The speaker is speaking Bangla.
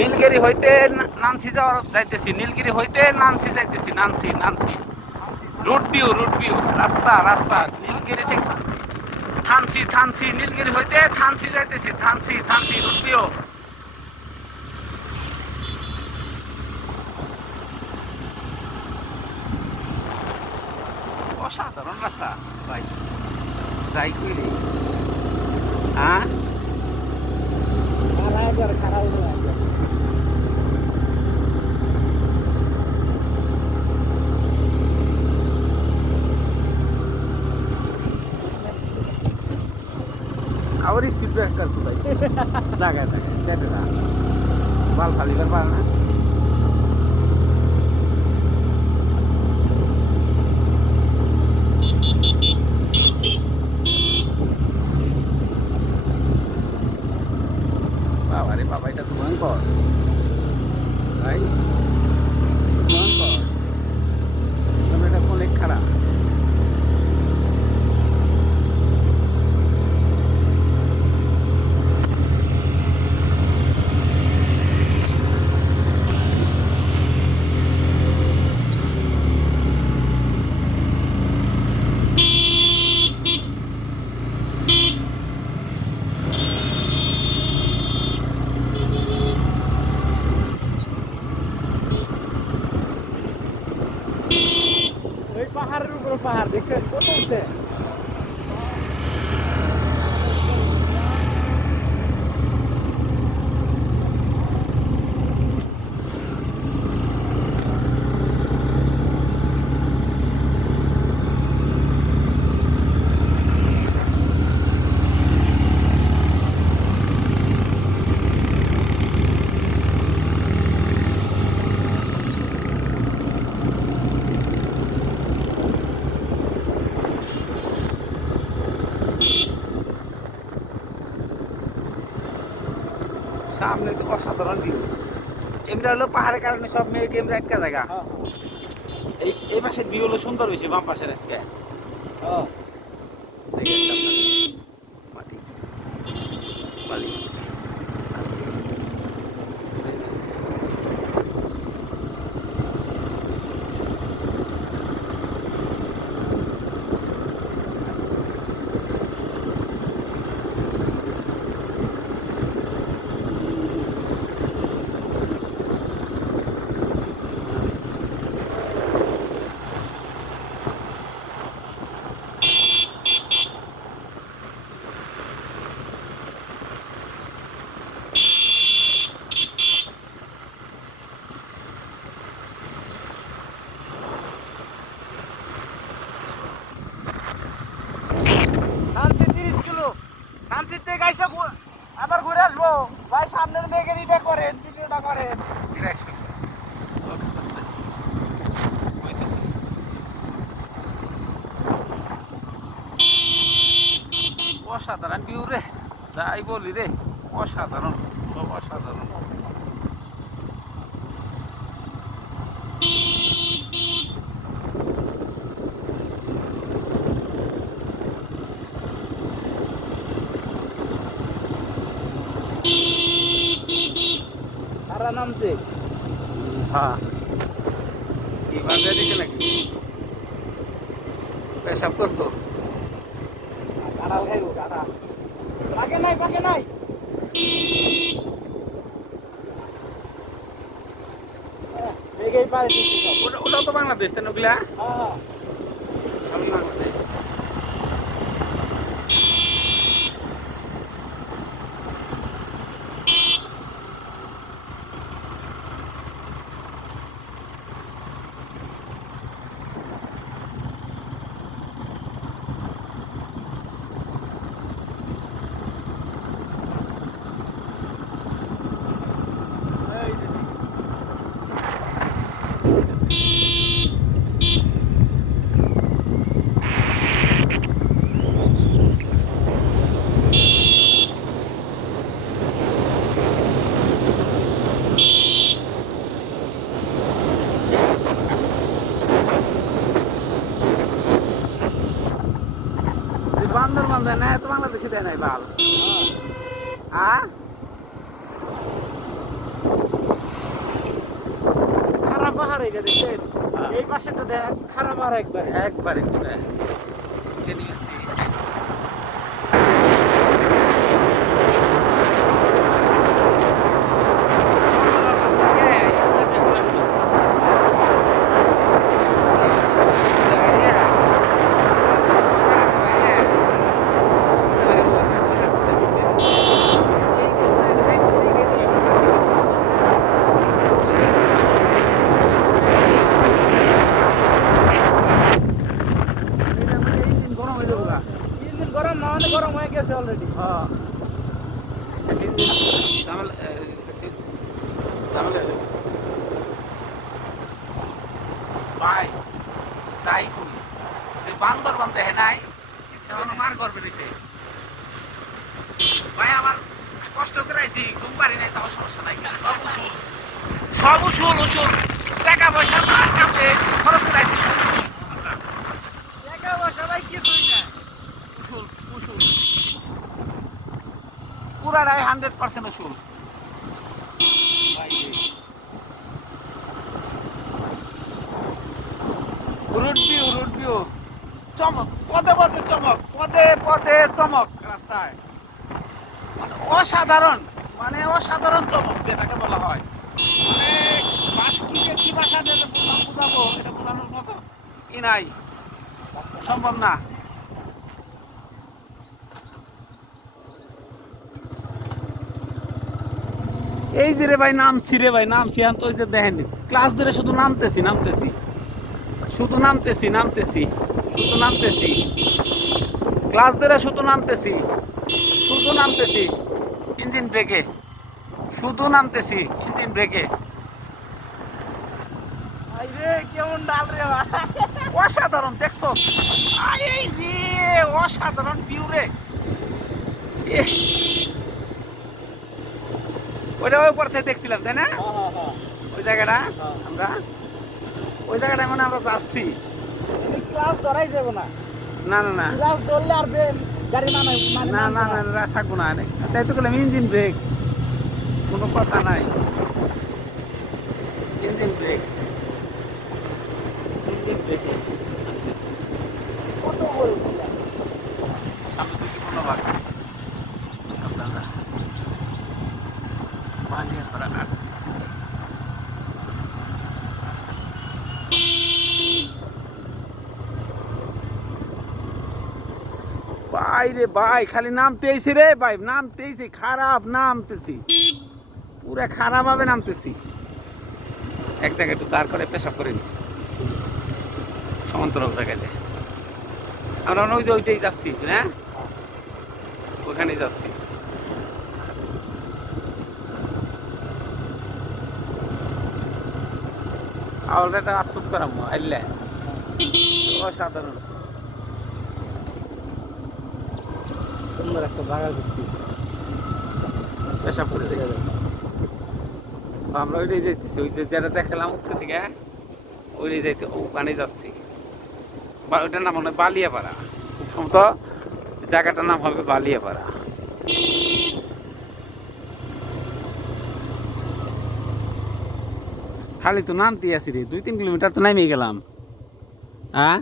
নীলগিরি হইতে নানসি যাইতেছি, নীলগিরি হইতে নানসি যাইতেছি, নানসি নানসি রুট ভিউ রাস্তা রাস্তা নীলগিরি থেকে থানসি থানসি নীলগিরি হইতে থানসি যাইতেছি, থানসি থানসি রুট ভিউ। অসাধারণ রাস্তা ভাই, যাই কইলি হ্যাঁ আবার স্পিড ব্রেক করছো ভাই, জায়গায় জায়গায় সেটা বাল খালি করবার না। বাবা রে বাবা, এটা তো ভয়ঙ্কর ভাই, ভয়ঙ্কর, এটা অনেক খারাপ। পাহাড়ের উপর পাহাড় দেখছেন কত উঠছে। সামনে তো অসাধারণ ভিউ। এমনি হলো পাহাড়ের কারণে সব মেয়ে গেমরা একটা জায়গা। এই পাশের ভিউ হলো সুন্দর বেশি, বাম পাশের আজকে মাটি বালি। আবার ঘুরে আসবো ভাই, সামনের মেঘের ইটা করেন, ভিডিওটা করেন। অসাধারণ ভিউ রে, যাই বলি রে, অসাধারণ, সব অসাধারণ। তারা নামছে হ্যাঁ কি বাজার দিকে নাকি পেশাব করবো? কাঁড়াল খাইবো, কাঁড়া পাকে নাই, পাকে নাই। মেঘেই পারে দিচ্ছি সব। ওটাও তো বাংলাদেশ তাই না ওগুলা? হ্যাঁ সবই বাংলাদেশ। বান্দরবান দেয় না, এত বাংলাদেশে দেয় নাই বাল। পাহাড় এটা দেখছেন এই পাশেটা খারাপ আর একবার একবারে পুরো উঠে নিয়েছি। সুন্দর রাস্তা দিয়ে এগুলো দিয়ে ঘুরে হলো। ইঞ্জিন গরম না হলে গরম হয়ে গেছে অলরেডি ভাই যাই করি যে বান্দরবান দেখে নাই মার করবে সে ভাই আমার কষ্ট করে আইছি ঘুম পারি নাই তাও সমস্যা নাই সব উসুল উসুল টাকা পয়সা মার কামে খরচ করে আইছি সব উসুল টাকা পয়সা ভাই কিছুই না উসুল উসুল পুরাটাই 100% উসুল রুট ভিউ চমক পদে পদে চমক পদে পদে চমক রাস্তায় মানে অসাধারণ চমক যেটাকে বলা হয় কি ভাষা দিয়ে বুঝাবো এটা বোঝানোর মতো কি নাই সম্ভব না। এই যে রে ভাই নামছি এখন তো ওই যে দেখেন ক্লাস ধরে শুধু নামতেছি ক্লাস ধরে শুধু নামতেছি ইঞ্জিন ব্রেকে রে কেমন ডাল রে ভাই অসাধারণ দেখছো এই রে অসাধারণ ভিউ রে ওইটা ওই উপর থেকে দেখছিলাম তাই না ওই জায়গাটা মানে আমরা যাচ্ছি ক্লাস ধরাই যাব না না ক্লাস ধরলে আর গাড়ি না থাকবো না তাই তো বললাম ইঞ্জিন ব্রেক কোনো কথা নাই ইঞ্জিন ব্রেক কত বড় সামনে থেকে কোনো ভাগ বানিয়ে করা আর ভাই রে ভাই খালি নামতেছি রে ভাই খারাপ নামতেছি পুরা খারাপ ভাবে নামতেছি এক জায়গায় একটু দাঁড় করে পেশাব করে নিচ্ছি সমান্তরাল জায়গাতে আমরা ওইটাই যাচ্ছি হ্যাঁ ওখানেই যাচ্ছি আওয়ালটা আফসোস করাম আইলে অসাধারণ সুন্দর একটা জায়গা দেখছি পেশাব করে দেখে আমরা ওইটাই যাইতেছি ওই যে যেটা দেখালাম উঠতে থেকে ওইটাই যাইতে ওখানে যাচ্ছি ওইটার নাম মনে হয় বালিয়াপাড়া খুব সম্ভবত জায়গাটার নাম হবে বালিয়াপাড়া খালি তো নামতেই আছি রে 2-3 কিলোমিটার তো নামিয়ে গেলাম হ্যাঁ